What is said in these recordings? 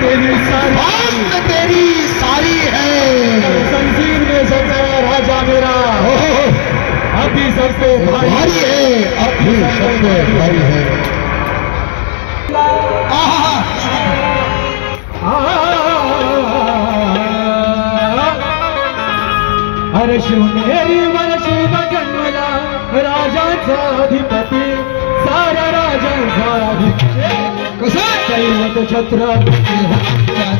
तेरी सारी है। संजीव में सबसे राजा मेरा अभी सबसे भारी है, अभी सबसे भारी है। अरे शिवनेरी वर शिव जन्मला राजांचा अधिपती, सारा राजांचा अधिपती, दैवत छत्रपती,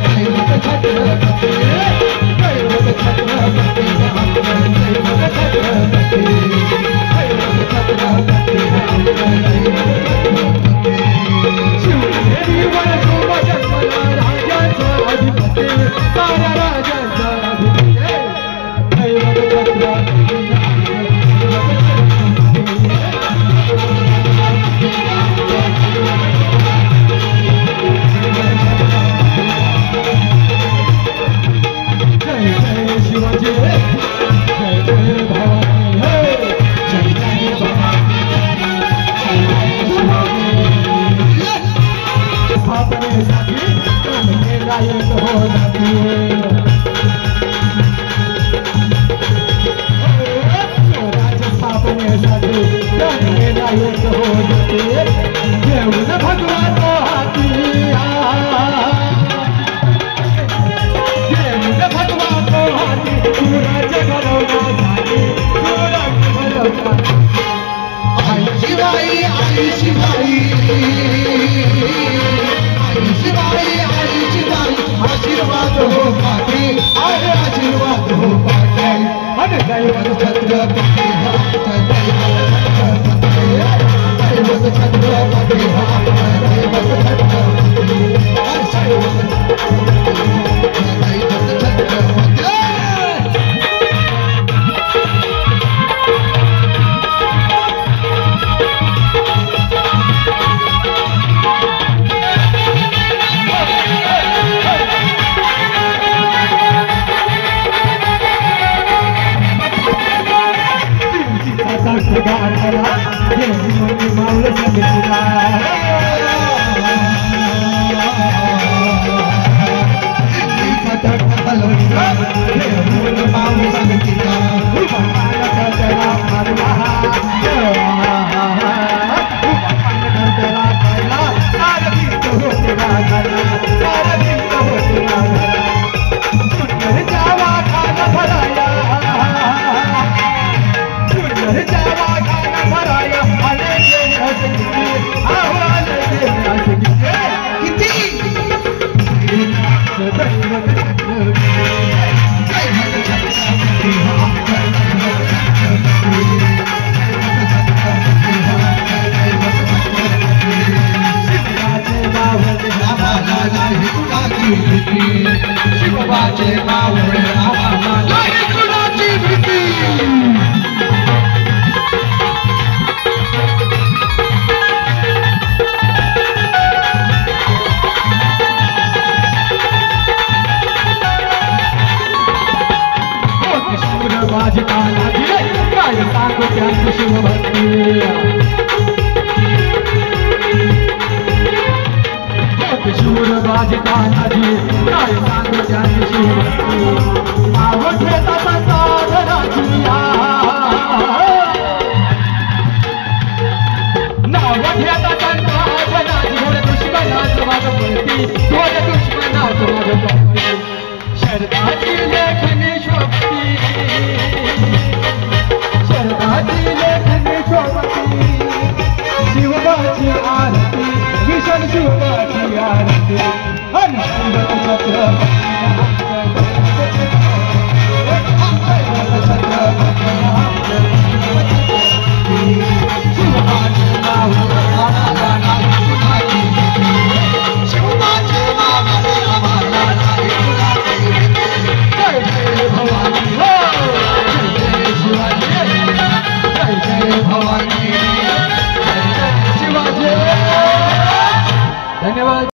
दैवत छत्रपती, दैवत छत्रपती, दैवत छत्रपती, दैवत छत्रपती, शिवनेरी वर शिव जन्मला राजांचा अधिपती, सारा राजांचा अधिपती, दैवत छत्रपती, आशीर्वाद हो पाटे, आशीर्वाद हो पाटे, दैवत छत्रपती, दैवत छत्रपती, दैवत शिवबाची आरती, विशाल शिवबाची आरती।